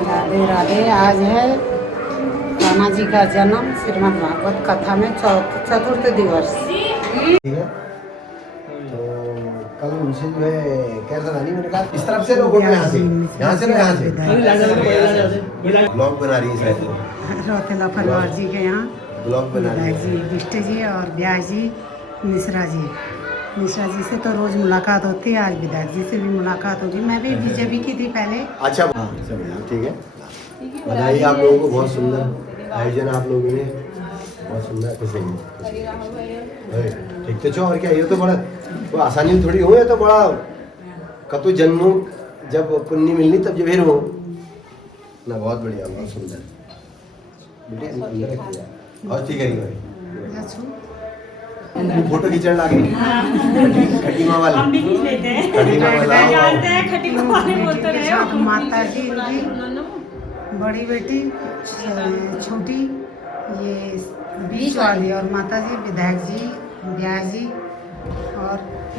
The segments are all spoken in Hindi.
राधे राधे। आज है कान्हा जी का जन्म श्रीमद् भागवत कथा में चतुर्थ दिवस। ठीक है, तो कल उनसे जो है कह रहा था नहीं, मैंने कहा इस तरफ से लोगों को यहाँ से ब्लॉग बना रही है शायद रौतेला परिवार जी के यहाँ ब्लॉग बना रही जी, है। बिट्टे जी और ब्यास जी, मिश्रा जी से तो रोज मुलाकात होती है। आज विधायक जी से भी मुलाकात होगी। मैं भी बीजेपी की थी पहले। अच्छा, हाँ सब यहाँ ठीक है। बधाई आप लोगों को, बहुत सुंदर आयोजन आप लोगों ने, बहुत सुंदर। कैसे ठीक तो चो, और क्या, ये तो बड़ा तो आसानी थोड़ी हो, तो बड़ा कतो जन्मों जब पुण्य मिलनी तब जब हो ना। बहुत बढ़िया, बहुत सुंदर बेटे, अंदर रखिए और ठीक है। फोटो खींचने लगे खटीमा वाले, हम भी खींच लेते हैं। खटीमा वाला जानते हैं खटीमा वाले बोलते रहे हो। माता जी इनकी बड़ी बेटी, छोटी ये बीच वाली, और माता जी विधायक जी, ब्यास जी और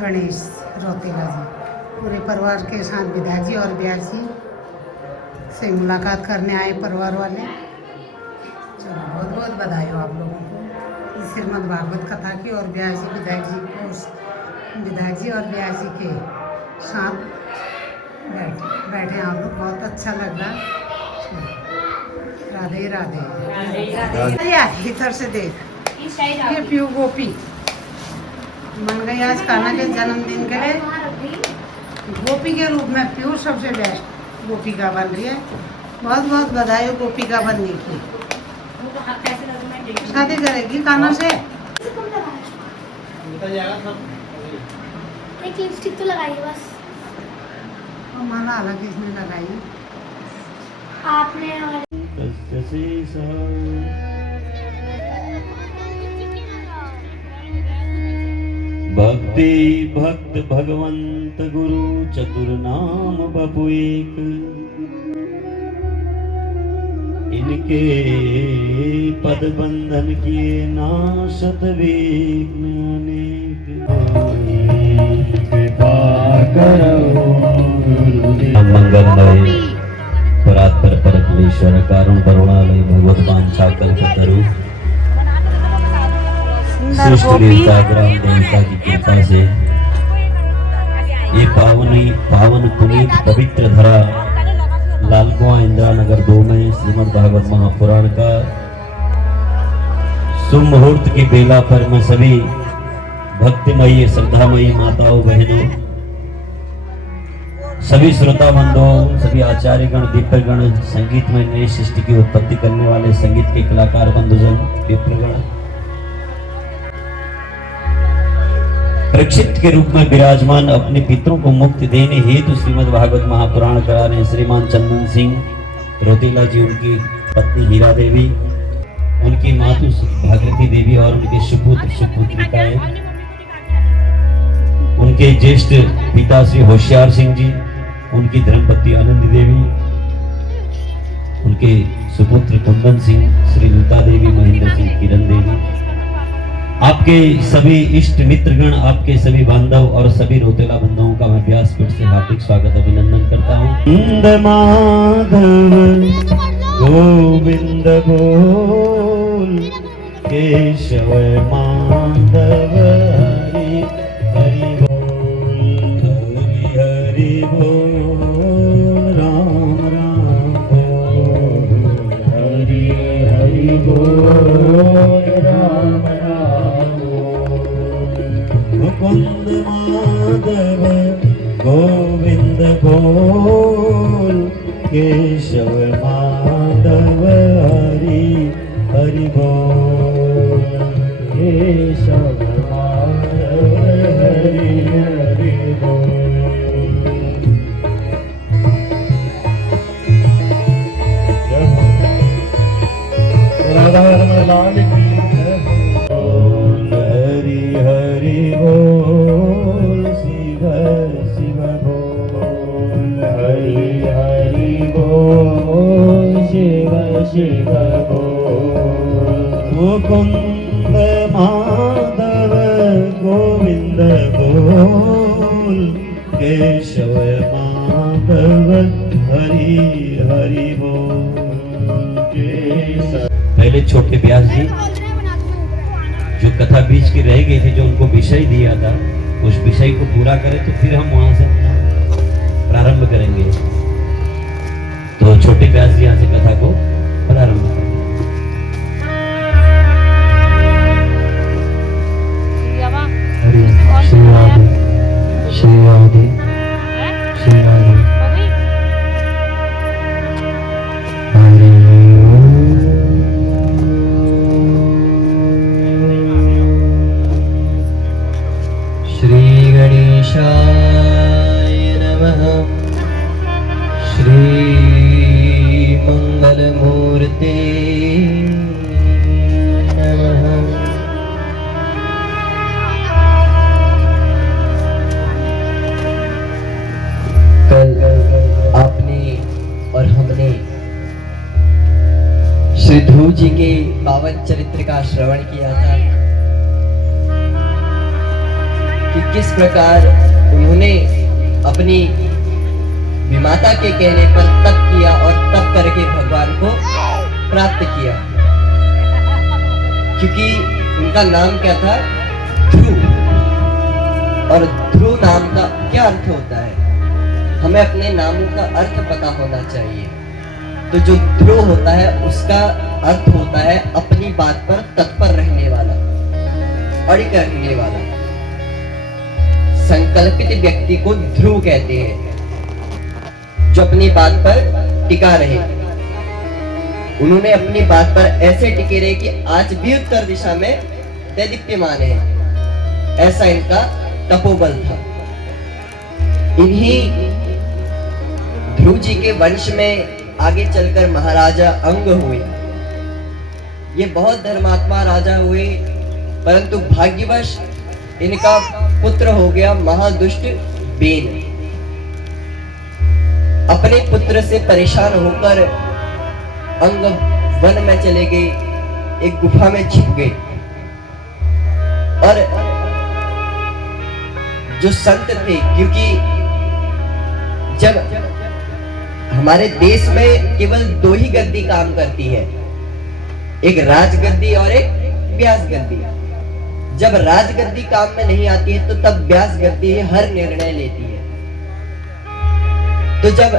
गणेश रौतेला जी, पूरे परिवार के साथ विधायक जी और ब्यास जी से मुलाकात करने आए परिवार वाले। चलो, बहुत बहुत बधाई हो आप लोगों को श्रीमद् भागवत कथा की। और ब्यास जी विधायक जी को, विधायक जी और ब्यास जी के साथ बैठे आप लोग, बहुत अच्छा लग रहा। राधे राधे। इधर से देख, ये प्यू गोपी बन गई आज कान्हा के जन्मदिन के लिए। गोपी के रूप में प्यू सबसे बेस्ट गोपिका बन रही है। बहुत बहुत बधाई हो गोपिका बनने की। शादी करेगी कान्हा से। एक लिपस्टिक तो लगाइए बस। और माला अलग इसने लगाई आपने। और भक्ति भक्त भगवंत गुरु चतुर नाम बपु एक, इनके पद बंधन किए नाशत विघ्न अनेक। कृपा करो मंगलमय परात्पर परमेश्वर कारुण करुणालय भगवत वांछा कल्पतरु सृष्टि देवता ग्राम देवता की कृपा से ये पावन पुनीत पवित्र धरा लालकुआं इंदिरा नगर 2 में श्रीमद् भागवत महापुराण का शुभ मुहूर्त की बेला पर मैं सभी भक्तिमयी श्रद्धामयी माताओं बहनों, सभी श्रोता बंधुओं, सभी आचार्यगण, दिव्यगण, संगीत में नई सृष्टि की उत्पत्ति करने वाले संगीत के कलाकार बंधुजन, विप्रगण, प्रक्षिप्त के रूप में विराजमान अपने पितरों को मुक्ति देने हेतु श्रीमद् भागवत महापुराण करा रहे श्रीमान चंदन सिंह रौतेला जी, उनकी पत्नी हीरा देवी, उनकी मातु भागीरथी देवी और उनके सुपुत्र सुपुत्रिकाएं, उनके ज्येष्ठ पिता श्री होशियार सिंह जी, उनकी धर्मपत्नी आनंदी देवी, उनके सुपुत्र कुंदन सिंह, श्री लता देवी, महेंद्र सिंह, किरण देवी, आपके सभी इष्ट मित्रगण, आपके सभी बांधव और सभी रौतेला बंधुओं का मैं व्यासपीठ से हार्दिक स्वागत अभिनंदन करता हूँ। माधव गोविंद बोल, केशव माधव हरि हरि बोल, हरि हरि बोल, राम राम बोल, हरि हरि बोल, राम मुकुंद माधव गोविंद बोल, केशव माधव हरि हरि बोल, केशव माधव हरि हरि बोल। राधा लाल की हरि हरि बोल, शिव शिव बोल, हरि हरि बोल, शिव शिव बोल, मुकुंद माधव गोविंद बोल, केशव माधव हरि हरि बोल जय पहले छोटे व्यास जी जो कथा बीच की रह गई थी, जो उनको विषय दिया था, उस विषय को पूरा करें तो फिर हम वहां से प्रारंभ करेंगे। तो छोटे व्यास जी यहाँ से कथा को प्रारंभ करेंगे। श्री राधे श्री राधे श्री राधे हरि श्री गणेशाय नमः श्री मंगलमूर्ते नमः। कल आपने और हमने श्री ध्रुव जी के पावन चरित्र का श्रवण किया था कि किस प्रकार उन्होंने अपनी विमाता के कहने पर तप किया और तप करके भगवान को प्राप्त किया, क्योंकि उनका नाम क्या था? ध्रुव। और ध्रुव नाम का क्या अर्थ होता है? हमें अपने नामों का अर्थ पता होना चाहिए। तो जो ध्रुव होता है उसका अर्थ होता है अपनी बात पर तत्पर रहने वाला, अड़िग रहने वाला। संकल्पित व्यक्ति को ध्रुव कहते हैं, जो अपनी बात पर टिका रहे। उन्होंने अपनी बात पर ऐसे टिके रहे कि आज भी उत्तर दिशा में दैदीप्यमान है, ऐसा इनका तपोबल था। इन्हीं ध्रुव जी के वंश में आगे चलकर महाराजा अंग हुए। ये बहुत धर्मात्मा राजा हुए, परंतु भाग्यवश इनका पुत्र हो गया महादुष्ट बेन। अपने पुत्र से परेशान होकर अंग वन में चले गए, एक गुफा में छिप गए। और जो संत थे, क्योंकि जब हमारे देश में केवल दो ही गद्दी काम करती है, एक राजगद्दी और एक व्यास गद्दी। जब राजगद्दी काम में नहीं आती है तो तब व्यास गद्दी हर निर्णय लेती है। तो जब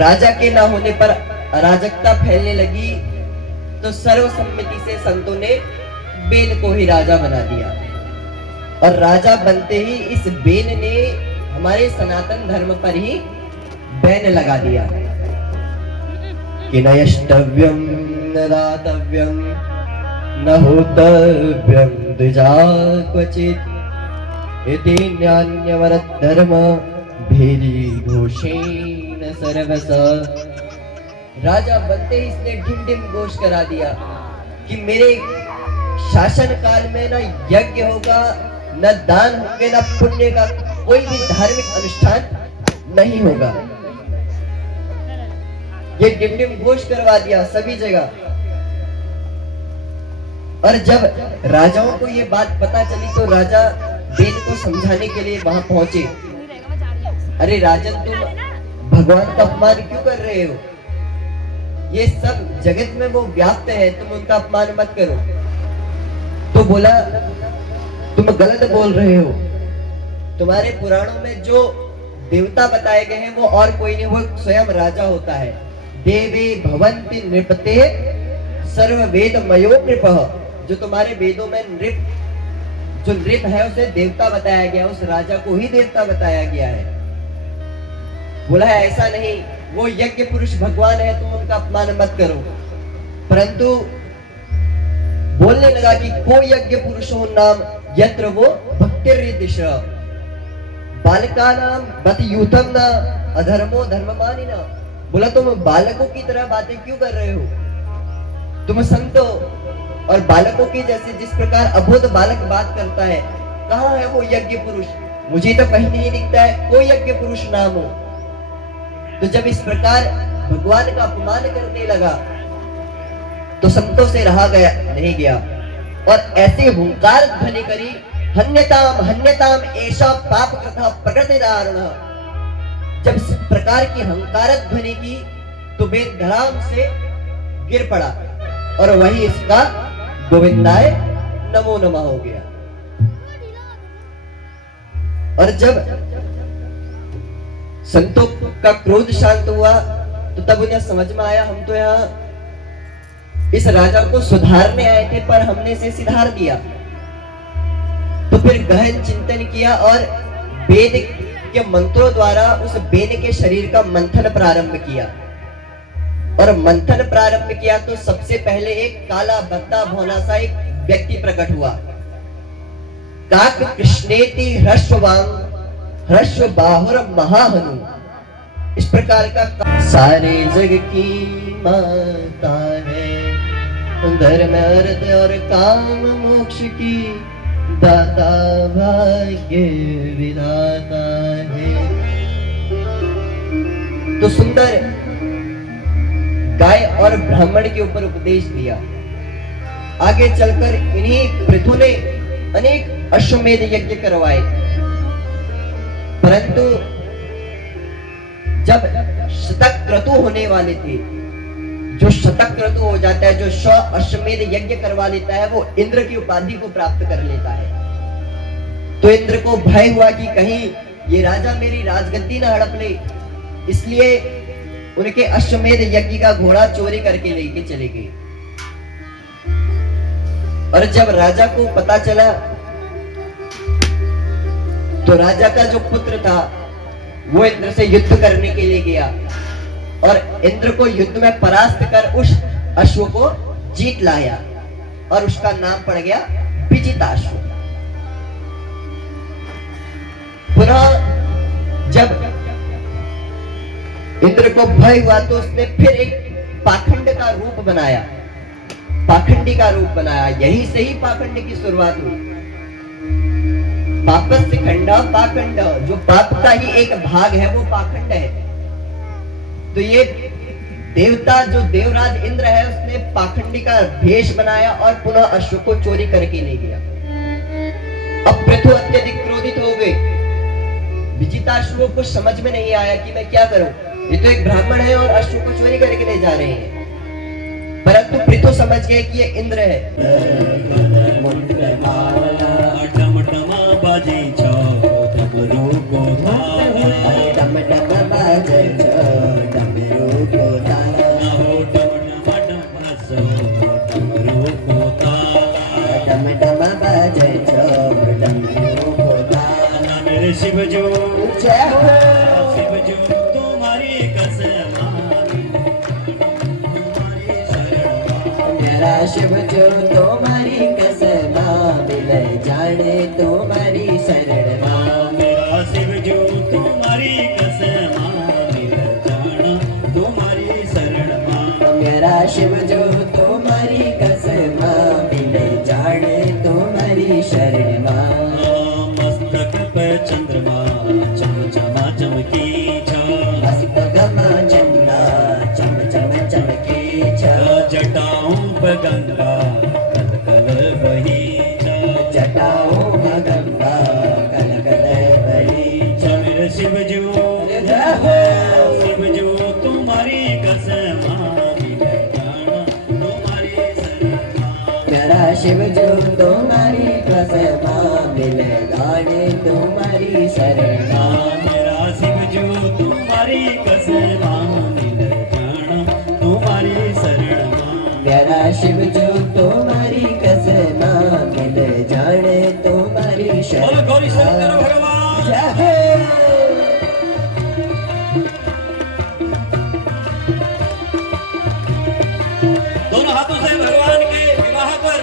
राजा के ना होने पर अराजकता फैलने लगी तो सर्वसम्मति से संतों ने बेन को ही राजा बना दिया। और राजा बनते ही इस बेन ने हमारे सनातन धर्म पर ही बैन लगा दिया कि न यष्टव्यम न दातव्यम न होतव्यम द्विजा क्वचित इति न्यान्यवरत धर्म भेदी घोषेण सर्वस। राजा बनते ही इसने ढिमढिम घोष करा दिया कि मेरे शासन काल में न यज्ञ होगा, न दान होंगे, न पुण्य का कोई भी धार्मिक अनुष्ठान नहीं होगा। ये ढिमढिम घोष करवा दिया सभी जगह। और जब राजाओं को ये बात पता चली तो राजा बेन को समझाने के लिए वहां पहुंचे। अरे राजन, तुम भगवान का अपमान क्यों कर रहे हो? ये सब जगत में वो व्याप्त है, तुम उनका अपमान मत करो। तो बोला, तुम गलत बोल रहे हो। तुम्हारे पुराणों में जो देवता बताए गए हैं वो और कोई नहीं, वो स्वयं राजा होता है। देवे भवन्ति नृपते सर्व वेद मयो नृपः। जो तुम्हारे वेदों में नृप, जो नृप है उसे देवता बताया गया, उस राजा को ही देवता बताया गया है। बोला है ऐसा नहीं, वो यज्ञ पुरुष भगवान है, तुम उनका अपमान मत करो। परंतु बोलने लगा कि को यज्ञ पुरुषो नाम यत्र वो भक्तिर्दिश बालका नाम बत यूथम न अधर्मो धर्ममानी न। बोला तुम बालकों की तरह बातें क्यों कर रहे हो? तुम संतो और बालकों की जैसे जिस प्रकार अबोध बालक बात करता है, कहाँ है वो यज्ञ पुरुष? मुझे तो कहीं नहीं दिखता है कोई यज्ञ पुरुष नाम हो। तो जब इस प्रकार भगवान का अपमान करने लगा तो संतों से रहा गया नहीं गया और ऐसे हुंकार ध्वनि करी, हन्यताम हन्यताम ऐसा पाप कथा प्रकृति धारण। जब इस प्रकार की हंकार ध्वनि की तो बेन धड़ाम से गिर पड़ा और वही इसका गोविंदाय नमो नमः हो गया। और जब संतों का क्रोध शांत हुआ तो तब उन्हें समझ में आया, हम तो यहाँ इस राजा को सुधारने आए थे पर हमने इसे सिधार दिया। तो फिर गहन चिंतन किया और वेद के मंत्रों द्वारा उस बेन के शरीर का मंथन प्रारंभ किया। और मंथन प्रारंभ किया तो सबसे पहले एक काला बत्ता भौना सा एक व्यक्ति प्रकट हुआ। काक कृष्णेति ह्रस्ववांग ह्रस्व बाहुर महाहनु, इस प्रकार का सारे जग की माता है, धर्म अर्थ और काम मोक्ष की दाता भाग्य विधाता है। तो सुंदर गाय और ब्राह्मण के ऊपर उपदेश दिया। आगे चलकर इन्हीं पृथु ने अनेक अश्वमेध यज्ञ करवाए, परंतु जब शतक क्रतु होने वाले थे, जो शतक क्रतु हो जाता है, जो 100 अश्वमेध यज्ञ करवा लेता है, वो इंद्र की उपाधि को प्राप्त कर लेता है। तो इंद्र को भय हुआ कि कहीं ये राजा मेरी राजगद्दी न हड़प ले, इसलिए उनके अश्वमेध यज्ञ का घोड़ा चोरी करके लेके चले गए। और जब राजा को पता चला तो राजा का जो पुत्र था वो इंद्र से युद्ध करने के लिए गया और इंद्र को युद्ध में परास्त कर उस अश्व को जीत लाया और उसका नाम पड़ गया विजिताश्व। पुनः जब इंद्र को भय हुआ तो उसने फिर एक पाखंड का रूप बनाया, पाखंडी का रूप बनाया। यही से ही पाखंड की शुरुआत हुई। पापस्य खंड पाखंड, जो पाप का ही एक भाग है वो पाखंड है। तो ये देवता जो देवराज इंद्र है उसने पाखंडी का भेष बनाया और पुनः अश्व को चोरी करके ले गया। अब पृथु अत्यधिक क्रोधित हो गए। विजिताश्व को समझ में नहीं आया कि मैं क्या करूं, ये तो एक ब्राह्मण है और अश्व को चोरी करके ले जा रहे हैं। परंतु पृथु समझ गए कि ये इंद्र है। शिव जो तुम्हारी कसम, मेरा शिव जो तुम्हारी कसम, मिल जाने तुम्हारी शरण। मेरा शिव जो तुम्हारी कसम, मिल जाना तुम्हारी शरण। मेरा शिव जो तुम्हारी कसम, मिल जाने तुम्हारी शरण। चंद्रमा चम चमा चमकी चंद्रमा चंद्रा चम चम चमकी जटाओं पर गंगा कल कल बही, जटाओं पर गंगा कल कल बही। मेरे शिव जो तुम्हारी कसम, तुम्हारी शरण। मेरा शिव जो तुम्हारी कसम, मिल गाने तुम्हारी शरण। मेरा शिव जो तुम्हारी कसम, मिल जाना तुम्हारी शरण। मेरा शिव जो तुम्हारी कसम, मिल जाने तुम्हारी शरण। गौरी शंकर भगवान जय। दोनों हाथों से भगवान के विवाह पर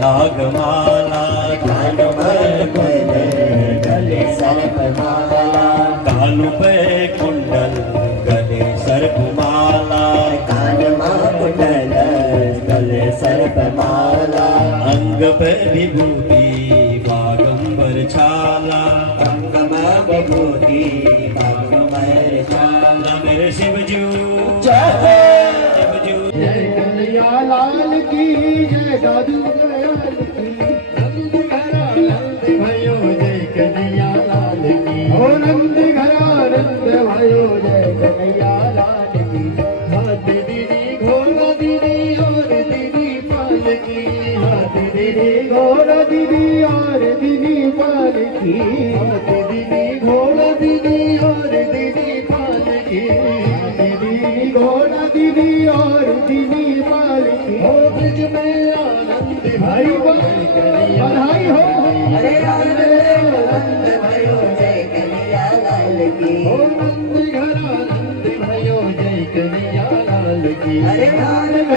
नागमाला कानों पर कुंडल गले सर्पमाला कानों पे कुंडल गले सर्पमाला कानमा कुंडल गले सर्पमाला अंग पे विभूति बागंबर छाला अंगमा विभूति बागंबर छाला मेरे शिवजू जय शिवजू जय कन्हैया लाल की जय दादू दयाल की नंद घरा नंद भयो जय कन्हैया लाल की ओ नंद घरा नंद भयो जय कन्हैया लाल की हाथ दीदी घोड़ा दीदी और दीदी पाल की हाथ दीदी घोड़ा दीदी और दीदी पाल की हाथ दीदी घोड़ा दीदी और दीदी पाल की दीदी घोड़ा दीदी और दीदी पाल की हो ब्रिज में आनंद भाई बधाई हो अरे आनंद भयो जय कन्हैया लाल की हो नंद घर आनंद भयो जय कन्हैया लाल की अरे आनंद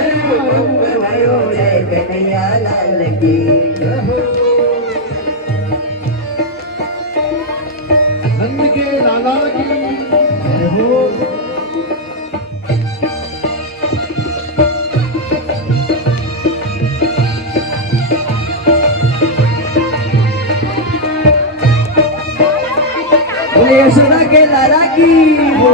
भयो जय कन्हैया लाल की जय हो नंद के लाला की जय हो बोले यशोदा के लाला की हो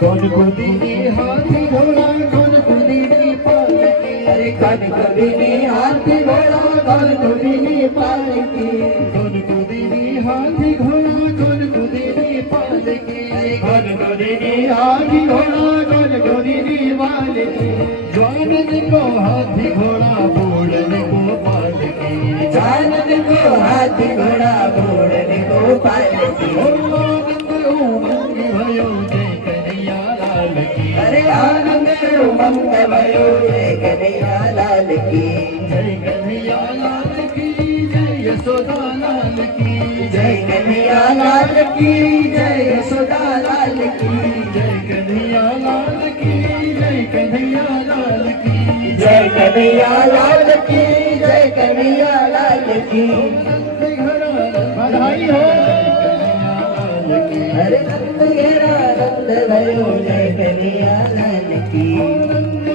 कौन को दीदी हाथी घोड़ा कौन को दीदी पालकी अरे कन कभी हाथी घोड़ा कौन को दीदी पालकी कौन को दीदी हाथी घोड़ा कौन को दीदी पालकी कौन को दीदी हाथी घोड़ा कौन को दीदी पालकी जवान को हाथी घोड़ा बूढ़न को पालकी जानन को हाथी घोड़ा घोड़न को पालकी उमंग भयो जय कन्हैया लाल की अरे आनंद उमंग भयो जय कन्हैया लाल की जय कन्हैया लाल की जय यशोदा लाल की जय कन्हैया लाल की जय यशोदा लाल की जय कन्हैया लाल की जय कन्हैया लाल की जय कन्हैया लाल की जय कन्हैया लाल की नंद घर बधाई हो कन्हैया लाल की अरे नंद घेरा नंद भयो जय कन्हैया लाल की नंद